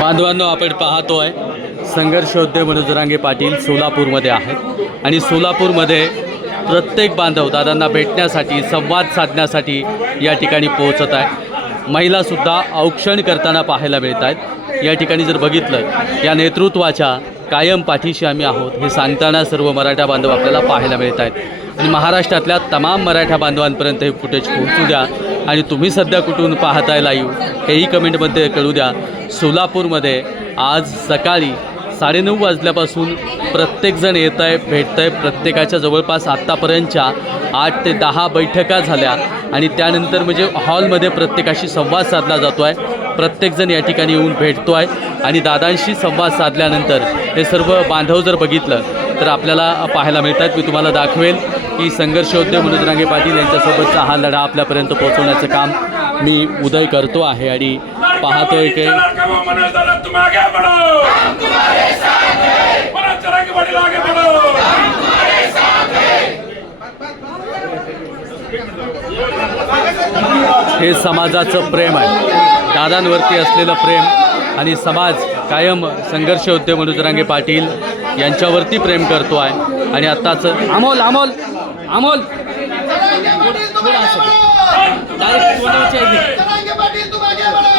बांधवांनो आपण पाहतोय संघर्षोद्य मनोज रांगे पाटील सोलापूरमध्ये आहेत. आणि सोलापूरमध्ये प्रत्येक बांधव दादांना भेटण्यासाठी संवाद साधण्यासाठी या ठिकाणी पोहोचत आहे महिलासुद्धा औक्षण करताना पाहायला मिळत आहेत या ठिकाणी जर बघितलं या नेतृत्वाच्या कायम पाठीशी आम्ही आहोत हे सांगताना सर्व मराठा बांधव आपल्याला पाहायला मिळत आहेत. आणि महाराष्ट्रातल्या तमाम मराठा बांधवांपर्यंत हे फुटेज पोहोचू द्या. आणि तुम्ही सध्या कुठून पाहताय लाईव्ह हेही कमेंटमध्ये कळू द्या. सोलापूरमध्ये आज सकाळी साडेनऊ वाजल्यापासून प्रत्येकजण येत आहे भेटत आहे. प्रत्येकाच्या जवळपास आत्तापर्यंतच्या आठ ते दहा बैठका झाल्या. आणि त्यानंतर म्हणजे हॉलमध्ये प्रत्येकाशी संवाद साधला जातो आहे प्रत्येकजण या ठिकाणी येऊन भेटतो आहे आणि दादांशी संवाद साधल्यानंतर हे सर्व बांधव जर बघितलं तर आपल्याला पाहायला मिळतात. मी तुम्हाला दाखवेल की संघर्षोद्योग मनोज रांगे पाटील यांच्यासोबतचा हा लढा आपल्यापर्यंत पोहोचवण्याचं काम मी उदय करतो आहे. आणि पाहतोय की हैं हे समाजाचं प्रेम आहे दादांवरती असलेलं प्रेम आणि समाज कायम संघर्ष होते मनोजरांगे पाटील यांच्यावरती प्रेम करतो आहे आणि आत्ताच अमोल अमोल अमोल ओके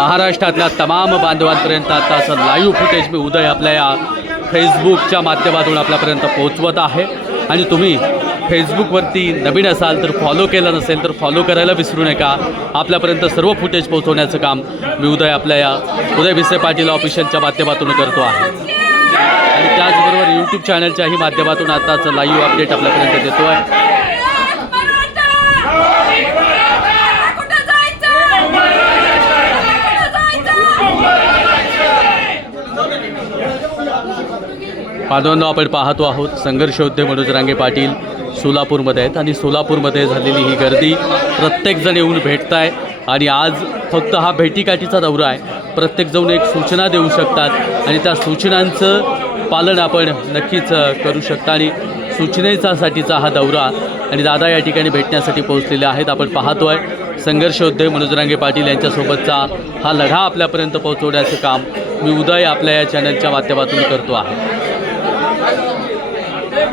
महाराष्ट्रातल्या तमाम बांधवांपर्यंत आता असं लाईव्ह फुटेज मी उदय आपल्या या फेसबुकच्या माध्यमातून आपल्यापर्यंत पोहोचवत आहे. आणि तुम्ही फेसबुकवरती नवीन असाल तर फॉलो केलं नसेल तर फॉलो करायला विसरू नका. आपल्यापर्यंत सर्व फुटेज पोहोचवण्याचं काम मी उदय आपल्या या उदय भिसे पाटील ऑफिशियलच्या माध्यमातून करतो आहे. आणि त्याचबरोबर यूट्यूब चॅनलच्याही माध्यमातून आताचं लाईव्ह अपडेट आपल्यापर्यंत देतो आहे बांधवांनो आपण पाहतो आहोत. संघर्षयोद्धे मनोज रांगे पाटील सोलापूरमध्ये आहेत आणि सोलापूरमध्ये झालेली ही गर्दी प्रत्येकजण येऊन भेटत आहे आणि आज फक्त हा भेटीकाठीचा दौरा आहे. प्रत्येक जाऊन एक सूचना देऊ शकतात आणि त्या सूचनांचं पालन आपण नक्कीच करू शकता आणि सूचनेचासाठीचा हा दौरा आणि दादा या ठिकाणी भेटण्यासाठी पोहोचलेले आहेत. आपण पाहतो आहे संघर्षोद्धे मनोजरांगे पाटील यांच्यासोबतचा हा लढा आपल्यापर्यंत पोहोचवण्याचं काम मी उदय आपल्या या चॅनलच्या माध्यमातून करतो आहे. 네,